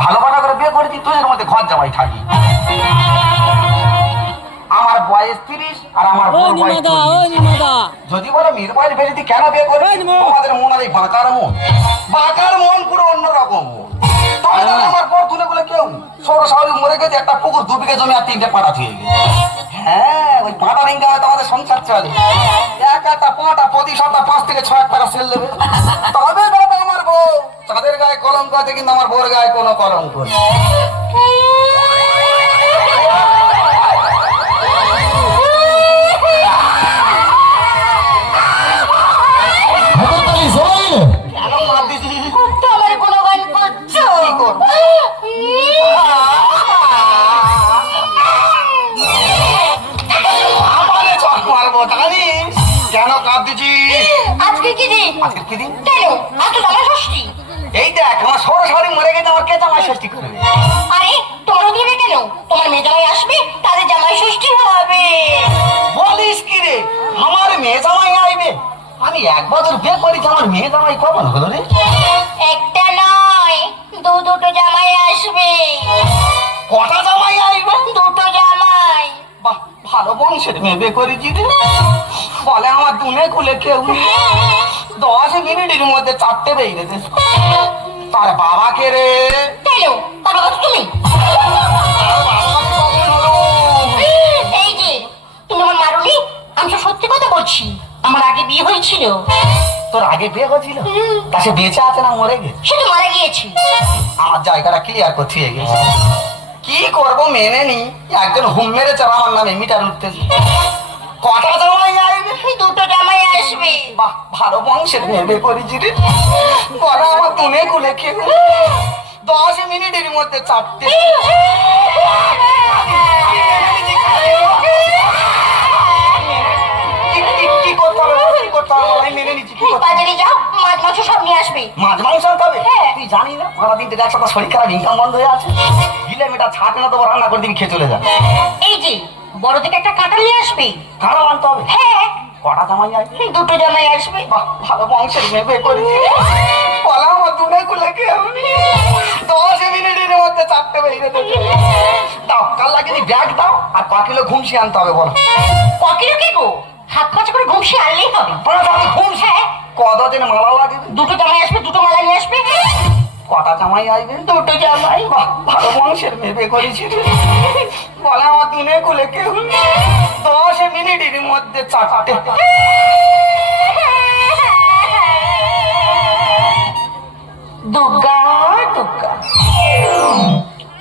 ভালো ভালো করে বিয়ে করেছি, তোদের মধ্যে ঘর জামাই থাকি। আমার বয়স 30 আর আমার বয়স 40। যদি বলো মেয়ের বয়স বেশি, তুই কেন বিয়ে করবি? তোমাদের মন আর এই বাঁকার মন, বাঁকার মন পুরো অন্যরকম। আমার পর তুলে বলে কেউ সৌর শহরে মরে গেছে, একটা পুকুর 2 বিঘে জমি আর 3টে পাড়া থুয়ে গেছে। হ্যাঁ, ওই পাড়া রিঙ্গা হয়তো আমাদের সংসার চলে। এক একটা পাটা প্রতি সপ্তাহ 5 থেকে 6 টাকা সেল দেবে। তবে দাদা আমার বউ, তাদের গায়ে কলঙ্ক আছে কিন্তু আমার বউর গায়ে কোনো কলঙ্ক নেই। কেন কাঁদছি? আজকে কি দিন? আজকে কি দিন? কেন? আজকে জামাই ষষ্ঠী। এই দেখ, আমার সরাসরি মরে গেছে, আমার কে জামাই ষষ্ঠী করবে? আরে তোমরা দিবে কেন? তোমার মেয়ে জামাই আসবে, তাদের জামাই ষষ্ঠী হবে। বলিস কি রে, আমার মেয়ে জামাই আইবে? আমি 1 বছর বিয়ে করেছি, আমার মেয়ে জামাই কখন হলো রে? একটা নয়, দুটো জামাই আসবে। কটা জামাই আইবে? 2টো জামাই। বাহ, ভালো বংশের মেয়ে বিয়ে করেছি রে। বলে আমার দুনে খুলে কেউ নেই। 10 মিনিটের মধ্যে 4টে বেরিয়েছে। তার বাবাকে রে? কেন? তার বাবা তুমি? এই যে তুমি আমার মারুনি, আমি তো সত্যি কথা বলছি। আমার আগে বিয়ে হয়েছিল। তোর আগে বিয়ে হয়েছিল? তা সে বেঁচে আছে না মরে গেছে? সে তো মারা গিয়েছি। আমার জায়গাটা ক্লিয়ার করতে গেছে। কি করবো মেনে নি, একজন হুম মেরেছে আমার নামে মিটার উঠতেছে। কটা জামাই আইবে? 2টো জামাই আসবে। বাহ, ভালো বংশের মেয়ে বিয়ে করেছি রে। বলে আমার দুনে খুলে কেউ 10 মিনিটের মধ্যে 4টে। কি করতে হবে? আমি মেনে নিচ্ছি। বাজারে যাও, মাছ মাংস সব নিয়ে আসবে। মাছ মাংস খাবে? হ্যাঁ। তুই জানি না সারাদিন থেকে একসাথে শরীর খারাপ, ইনকাম বন্ধ হয়ে আছে। গিলে মেটা ছাট না তো রান্না করে দিবি, খেয়ে চলে যা। এই যে বড় থেকে একটা কাঁটা নিয়ে আসবে। কাঁড়া আনতে হবে? হ্যাঁ। কটা জামাই আয়? 2টো জামাই আসবে। বাহ, ভালো বংশের মেয়ে বিয়ে করেছি। বলা আমার দুনে খুলে কেউ 10 মিনিটের মধ্যে 4টে বেরিয়ে দেবে। দাও, কাল লাগিয়ে ব্যাগ দাও আর 5 কিলো ঘুমসি আনতে হবে। বলো ককিলো কি গো? হাত পাঁচ করে ঘুমসি আনলেই হবে। আমি ঘুমসি? হ্যাঁ। কদিন মালা লাগবে? 2টো জামাই আসবে, 2টো মালা নিয়ে আসবে। কটা জামাই আসবে? 2টো জামাই। বাহ, ভালো বংশের মেয়ে বিয়ে করেছি। বলা আমার দুনে খুলে কেউ 10 মিনিটের মধ্যে 4টে। দুর্গা দুর্গা,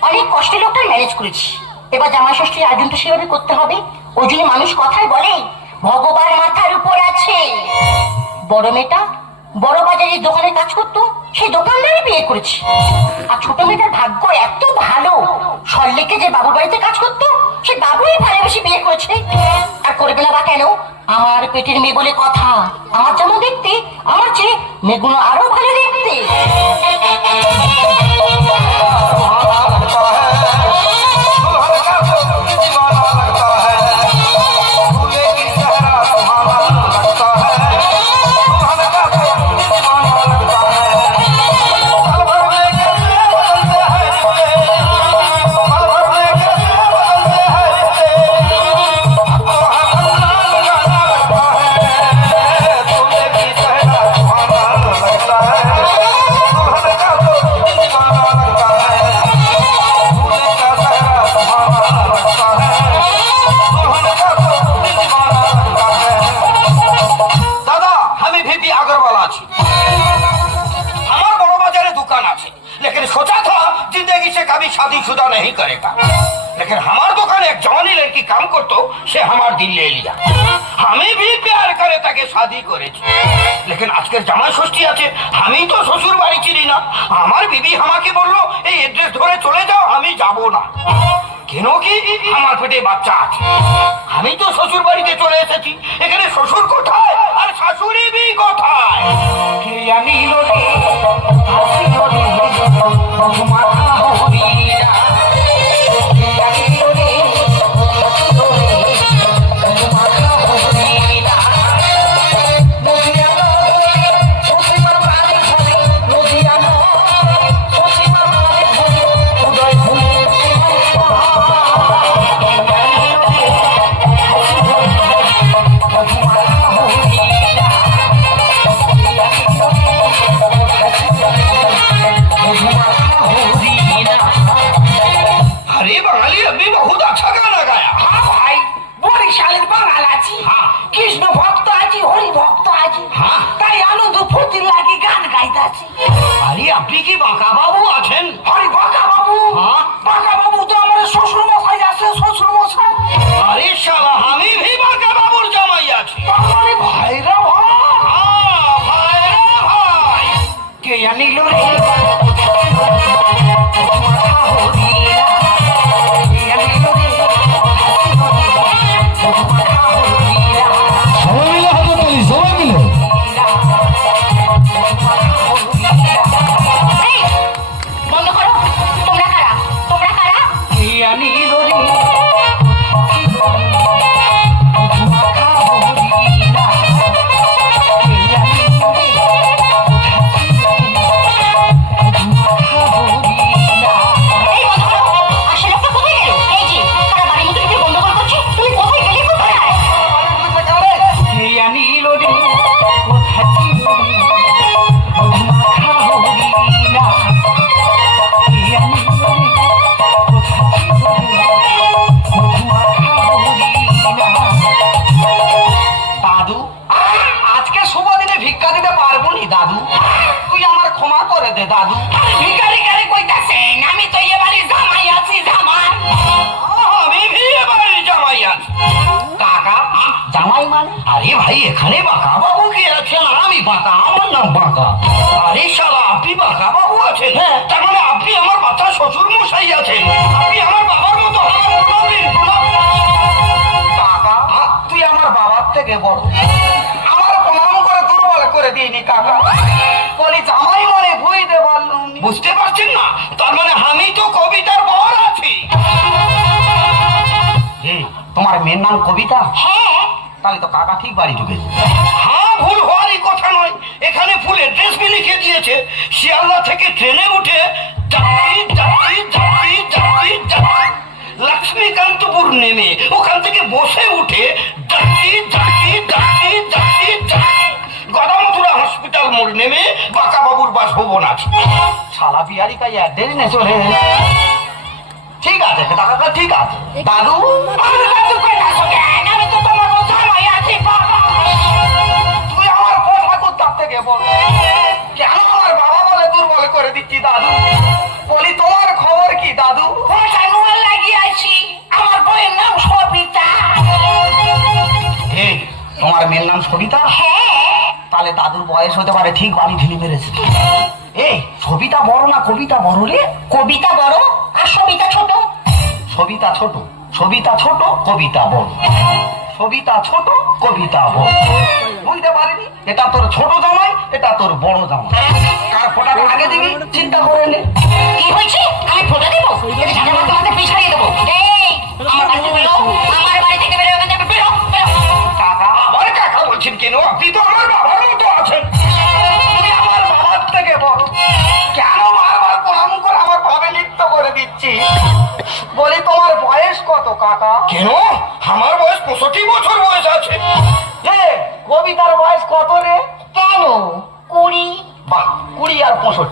অনেক কষ্টে লোকটা ম্যানেজ করেছি। এবার জামাই ষষ্ঠীর আয়োজনটা সেভাবে করতে হবে। ওই জন্য মানুষ কথায় বলে ভগবান মাথার উপর আছে। বড় মেয়েটা বড় বাজারে দোকানে কাজ করতো, সেই দোকানদারই বিয়ে করেছে। আর ছোট মেয়েটার ভাগ্য এত ভালো, সল্লেকে যে বাবুর বাড়িতে কাজ করতো, সে বাবুই ভালোবেসে বিয়ে করেছে। আর করবে না বা কেন? আমার পেটের মেয়ে বলে কথা। আমার যেমন দেখতে, আমার চেয়ে মেয়েগুলো আরো ভালো দেখতে। शादीशुदा नहीं करेगा, लेकिन हमारे दुकान एक जवानी लड़की काम करतो, से हमार दिल ले लिया। हमें भी प्यार करे ताके शादी करे, लेकिन আজকের জামাই ষষ্ঠী আছে, আমি তো শ্বশুর বাড়ি চিনি না। আমার বিবি আমাকে বললো এই এড্রেস ধরে চলে যাও, আমি যাব না। কেন কি? আমার পেটে বাচ্চা আছে। আমি তো শ্বশুর বাড়িতে চলে এসেছি, এখানে শ্বশুর কোথায় আর শাশুড়ি বি কোথায়? কে জানিল রে হাসিল রে মাথা হরিয়া, কে জানিল রে হাসিল রে মাথা হরিয়া। নদিয়ানো সসীমা প্রাণে ধরে, নদিয়ানো সসীমা প্রাণে ধরে নাম বাঁকা। আরে শালা, আপনি বাঁকা বাবু আছেন? হ্যাঁ। তার মানে আপনি আমার বাচ্চা শ্বশুর মশাই আছেন। আপনি আমার বাবার মতো, আমার প্রণাম দিন, প্রণাম। কাকা তুই আমার বাবার থেকে বড়, আমার প্রণাম করে দুর্বল করে দিইনি কাকা। বলি জামাই মনে বুঝতে পারলুম নি। বুঝতে পারছেন না? তার মানে আমি তো কবিতার বর আছি। তোমার মেয়ের নাম কবিতা? হ্যাঁ, তাহলে তো কাকা ঠিক বাড়ি ঢুকেছে। হ্যাঁ, ভুল হওয়ারই কথা নয়। এখানে ফুল অ্যাড্রেস বি লিখে দিয়েছে। শিয়ালদা থেকে ট্রেনে উঠে যাত্রী যাত্রী যাত্রী যাত্রী যাত্রী লক্ষ্মীকান্তপুর নেমে ওখান থেকে বসে উঠে যাত্রী যাত্রী যাত্রী যাত্রী যাত্রী গদামথুরা হসপিটাল মোড় নেমে বাঁকাবাবুর বাসভবন আছে। শালা বিহারি কাই অ্যাড্রেস নে চলে। ঠিক আছে কাকা, ঠিক আছে। দাদু আমি তো তোমার জামাই আছি বাবা। তুই আমার পোষা কুত্তার থেকে বল, কেন আমার বাবা বলে দুর্বল করে দিচ্ছি দাদু? বলি তোমার খবর কি দাদু? জানুয়ার লাগিয়ে আছি, আমার বইয়ের নাম সবিতা। এই তোমার মেয়ের নাম সবিতা? হ্যাঁ, তাহলে দাদুর বয়স হতে পারে ঠিক বাড়ি ঢিলি মেরেছে। এই সবিতা বড় না কবিতা বড় রে? কবিতা বড় আর সবিতা ছোট। সবিতা ছোট, সবিতা ছোট, কবিতা বড়। সবিতা ছোট, কবিতা বড়। বুঝতে পারিনি? এটা তোর ছোট জামাই, এটা তোর বড় জামাই। কার ফোটাটা আগে দিবি চিন্তা করে নে। কি হয়েছে? আমি ফোটা দেবো? যদি ঝাঁটা মারতে মারতে পিছাড়িয়ে দেবো। এই, আমার বাড়ি থেকে বেরো, আমার বাড়ি থেকে বেরো, এখান থেকে বেরো, বেরো। কাকা, আবার কাকা বলছেন কেন? আপনি তো আমার বাবার মতো আছেন। তুমি আমার বাবার থেকে বড়, কেন বারবার প্রণাম করে আমার ভাবে লিপ্ত করে দিচ্ছি? বলি তোমার বয়স কত কাকা? কেন? আমার বয়স 65 বছর বয়স আছে। এ কবিতার বয়স কত রে? কেন? 20। বাহ, 20 আর 65।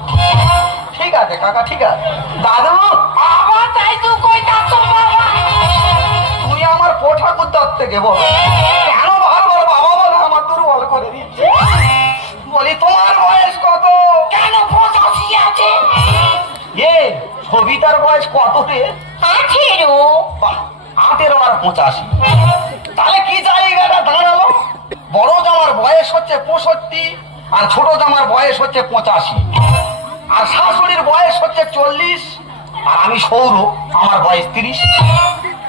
ঠিক আছে কাকা, ঠিক আছে। দাদু আবার তাই তো কই যাচ্ছ বাবা? তুই আমার পোঠা কুত্তার থেকে বল, কেন বারবার বাবা বলে আমার দুর্বল করে দিচ্ছে? বলি তোমার বয়স কত? কেন 85 আছে? এ সবিতার বয়স কত রে? 18। বাহ, 18 আর 85। তাহলে কি জায়গাটা দাঁড়ালো? বড় জামার বয়স হচ্ছে 65 আর ছোট জামার বয়স হচ্ছে 85, আর শাশুড়ির বয়স হচ্ছে 40 আর আমি সৌর, আমার বয়স 30।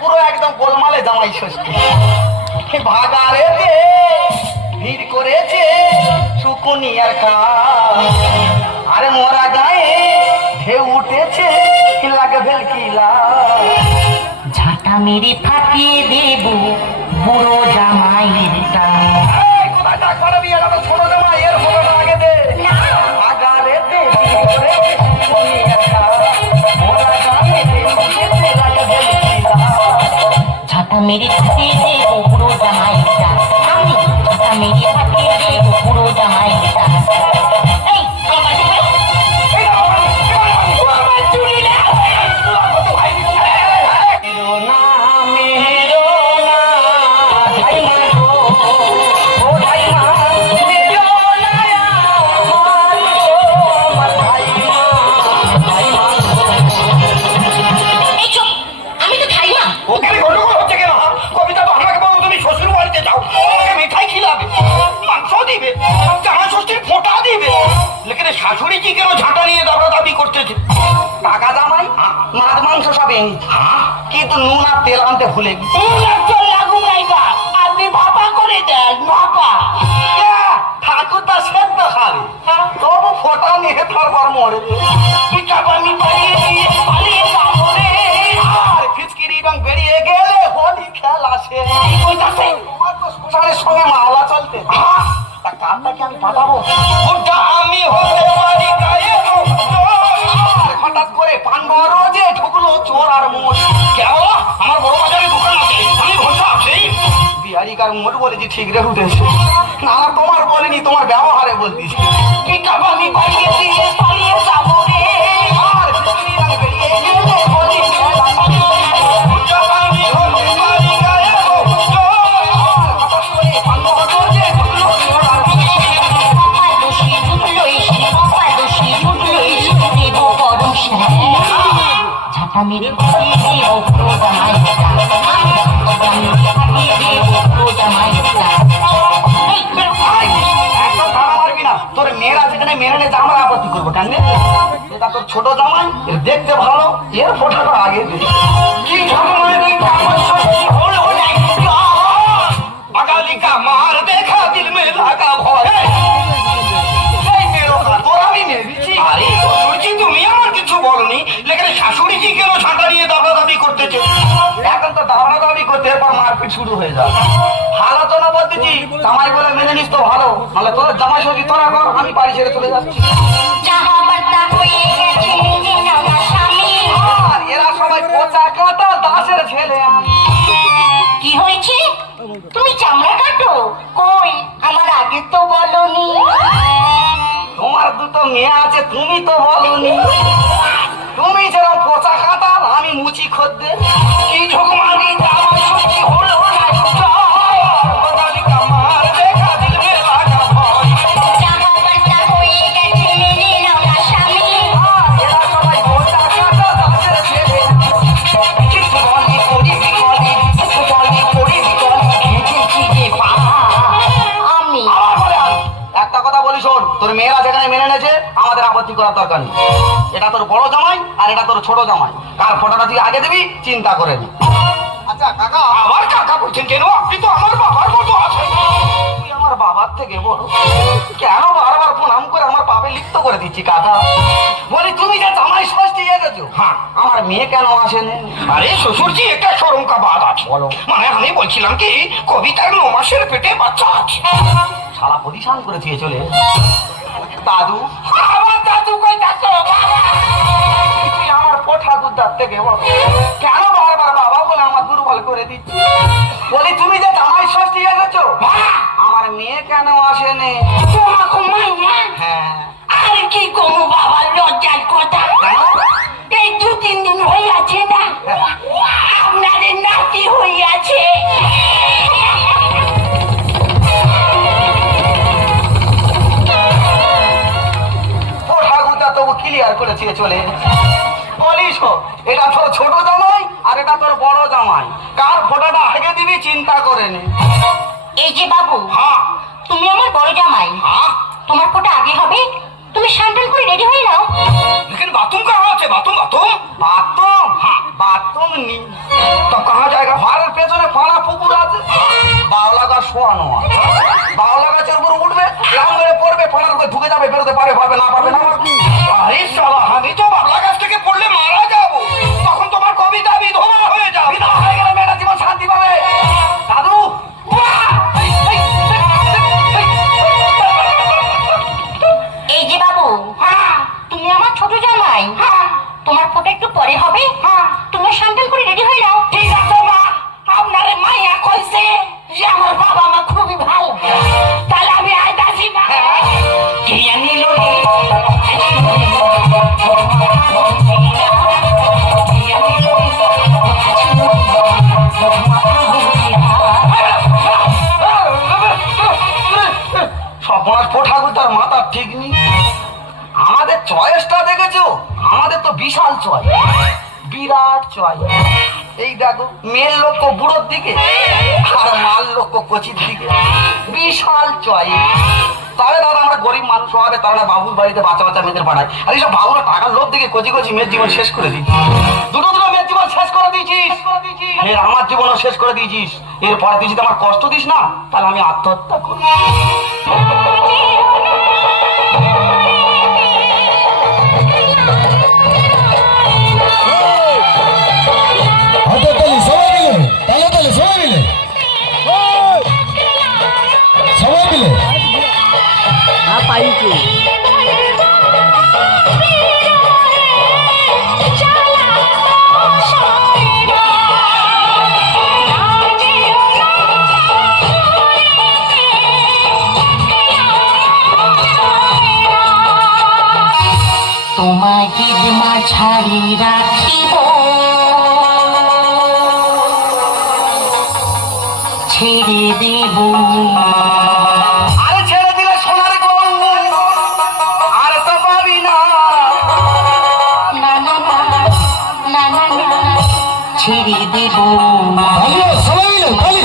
পুরো একদম গোলমালে জামাই ষষ্ঠী। ভাগারে ভিড় করেছে শুকুনি আর কাজ, আরে মোরা গায়ে ঢেউ উঠেছে লাগে ভেলকিলা। ঝাঁটা মেরে ফাটিয়ে দেব বুড়ো জামাইয়ের টান। ছোট জামাই এর ফটোটা আগে দে। ভাগারে ভিড় করেছে শুকুনি আর কাজ, মোরা গায়ে ঢেউ উঠেছে লাগে ভেলকিলা। ঝাঁটা মেরে ফাটিয়ে দেব বুড়ো জামাইয়ের টান। আমি ঝাঁটা মেরে ফাটিয়ে দেব বুড়ো জামাইয়ের টান। এই, আমার বাড়ি থেকে বেরো। আমার চুরি না। এই চুপ, আমি তো ঠাইমা। ওখানে গন্ডগোল হচ্ছে কেন? কবিতা তো আমাকে বলো তুমি শ্বশুর বাড়িতে যাও, আমাকে মিঠাই খিলাবে, মাংস দিবে, জামা ষষ্ঠীর ফোঁটা দিবে। লেকিন শাশুড়ি কি কেন ঝাঁটা নিয়ে দাবি করতেছে? টাকা জামাই মাছ মাংস সব এনেছি, কিন্তু নুন আর তেল আনতে ভুলে গেছি। আপনি ভাপা করে দেন, ভাপা। ঠাকুর তা সেদ্ধ খাবে, তবু ফোটা নিয়ে তারপর মরে। আমি পালিয়ে দিয়ে পালিয়ে যাবো রে। আর ফিচকিরি রং বেরিয়ে গেলে হোলি খেলা শেষ। কইতাছে তোমার তো সংসারের সঙ্গে মাওলা চলতে, তা কারটাকে আমি পাঠাবো। ওটা আমি হতে পারি গায়ে আর হঠাৎ করে পান্ডর যে ঢুকলো চোর আর মোট। কেন? আমার বড় বাজারে দোকান আছে, আমি ভরসা আছি। বিহারিকার মোট বলেছি ঠিক রে উঠেছে না, তোমার বলিনি, তোমার ব্যবহারে বলতিস। আমি পালিয়ে দিয়ে পালিয়ে যাবো রে। আর ফিচকিরি রং বেরিয়ে গেলে হোলি খেলা শেষ। ওটা আমি হতে পারি গায়ে হঠাৎ করে পান্ডর যে ঢুকলো চোর আর মোট। পাপায় দোষী জুটলো এসে, পাপায় দোষী জুটলো এসে, দেব গরম সারা। ঝাঁটা মেরে ফাটিয়ে দেবো পুরো জামাইটা, ফাটিয়ে দেবো পুরো জামাইটা। এই, একদম ধারা মারবি না, তোর মেয়েরা যেখানে মেনে নিতে আমরা আপত্তি করবো কেন? এটা তোর ছোট জামাই, এর দেখতে ভালো, এর ফোটাটা আগে দে। কি ঝগমানি জামাই ষষ্ঠী হলো নাকি গান? বাঙালিকা মার দেখা দিল মে লাগা ভয়। এই মেরোকা, তোর আমি মেরেছি। আরে শ্বশুরজি তুমি আমার কিছু বলনি, লেকিন শাশুড়িজি কেন ঝাঁটা নিয়ে দাবি করতেছে? এখন তো দাবড়া দাবি করতে, এরপর মারপিট শুরু হয়ে যায়। ভালো তো না বলতেছি, জামাই বলে মেনে নিস তো ভালো, নাহলে তোর জামাই ষষ্ঠী তোরা কর, আমি বাড়ি ছেড়ে চলে যাচ্ছি। যাহা বার্তা হয়ে গেছে আমার স্বামী। আর এরা সবাই পচা কাঁটা দাসের ছেলে। কি হয়েছে? তুমি চামড়া কাটো? কই আমার আগে তো বলনি। তোমার দুটো মেয়ে আছে, তুমি তো বলনি। তুমি যেরকম পচা কাঁটা, আমি মুচি খদ্দে। কি ঝগমানি জামাই ষষ্ঠী হলো নাকি গান? বাঙালিকা মার দেখা দিল মে লাগা ভয়। যাহা বার্তা হয়ে গেছে আমার স্বামী। এরা সবাই পচা কাঁটা দাসের ছেলে। কিছু বলে করি বিকলি, কিছু বলে করি বিকলি, খেয়েছি যে পা। আমি আবার বলে আন। একটা কথা বলি শোন, তোর মেয়েরা যেখানে মেনে নেছে আমাদের আপত্তি করার দরকার নেই। এটা তোর বড় জামাই আর এটা তোর ছোট জামাই, কার ফটোটা তুই আগে দিবি চিন্তা করে নি। আচ্ছা কাকা, আবার কাকা বলছেন কেন? আপনি তো আমার বাবার মতো আছেন। তুই আমার বাবার থেকে বলো, কেন বারবার প্রণাম করে আমার পাপে লিপ্ত করে দিচ্ছি কাকা? বলি তুমি যে জামাই ষষ্ঠী এসেছো, হ্যাঁ। আমার মেয়ে কেন আসেনি? আরে শ্বশুরজি একটা শরম কা বাত আছে। বলো। মানে আমি বলছিলাম কি, কবিতার 9 মাসের পেটে বাচ্চা আছে। শালা পরিশান করে দিয়ে চলে দাদু। আমার দাদু কই যাচ্ছ বাবা? তুই আমার পোঠা দুধার থেকে বলো, কেন বারবার বাবা বলে আমার দুর্বল করে দিচ্ছি? বলি তুমি যে জামাই ষষ্ঠী এসেছো, হ্যাঁ। আমার মেয়ে কেন আসেনি? তোমাকে মাইয়া হ্যাঁ, আর কি কমু বাবা, লজ্জার কথা। এই 2-3 দিন হয়ে আছে না, আপনাদের নাতি হইয়াছে। পোঠা দুধা তবু ক্লিয়ার করে দিয়ে চলে বলিস, এটা তোর ছোট জামাই আর এটা তোর বড় জামাই, কার ফটোটা আগে দিবি চিন্তা করে নে। এই যে বাবু, হ্যাঁ। তুমি আমার বড় জামাই, হ্যাঁ। তোমার ফটো আগে হবে। তুমি স্নান করে রেডি হয়ে নাও। लेकिन बाथरूम कहाँ আছে? Bathroom bathroom? হ্যাঁ। বাথরুম নি, তো কাহা জায়গা? ঘরের পেছনে ফানা পুকুর আছে, বাউলা গাছ শোয়ানো আছে। বাউলা গাছের উপর উঠবে, লাম মেরে পড়বে, ফানার উপরে ঢুকে যাবে, বেরোতে পারবে না পারবে না। আরে শালা, আমি তো বাবলা গাছ থেকে পড়লে মারা যাব। তখন তোমার কবিতা বিধবা হয়ে যাবে। বিধবা হয়ে গেলে মেয়েটা জীবন শান্তি পাবে। দাদু, এই যে বাবু, তুমি আমার ছোট জামাই, তোমার ফটো একটু পরে হবে। তুমি স্নান করে রেডি হয়ে নাও। ঠিক আছে মা, আপনার মাইয়া কইছে যে আমার বাবা মা খুবই ভালো, তাহলে আমি আইতাছি না। কে আনিল রে? সপনার পোঠাগুলো তার মাথা ঠিক নেই। আমাদের চয়েসটা দেখেছো, আমাদের তো বিশাল চয়েস, বিরাট চয়েস। এই দেখো, মেয়ের লক্ষ্য বুড়োর দিকে আর মাল লক্ষ্য কচির দিকে, বিশাল চয়েস। তবে দাদা আমরা গরিব মানুষ হবে, তারা বাবুর বাড়িতে বাচ্চা বাচ্চা মেয়েদের পাঠায়, আর এইসব বাবুরা টাকার লোভ দিকে কচি কচি মেয়ের জীবন শেষ করে দিচ্ছি। দুটো মেয়ের জীবন শেষ করে দিয়েছিস, এর আমার জীবনও শেষ করে দিয়েছিস। এরপরে তুই যদি আমার কষ্ট দিস না, তাহলে আমি আত্মহত্যা করি। হাততালি সবাই মিলে, তালে সবাই মিলে, সবাই মিলে। তোমায় গিদমা ছাড়ি রাখিব, ছেড়ে দেব। আরে ছেড়ে দিলে সোনার গম আর তো পাবি না। না না না না না ছেড়ে দেব না তালি সবাই মিলে তালি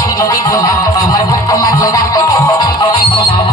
ছেড়ে দেব না আমার ভক্ত মাঝে রাখবো না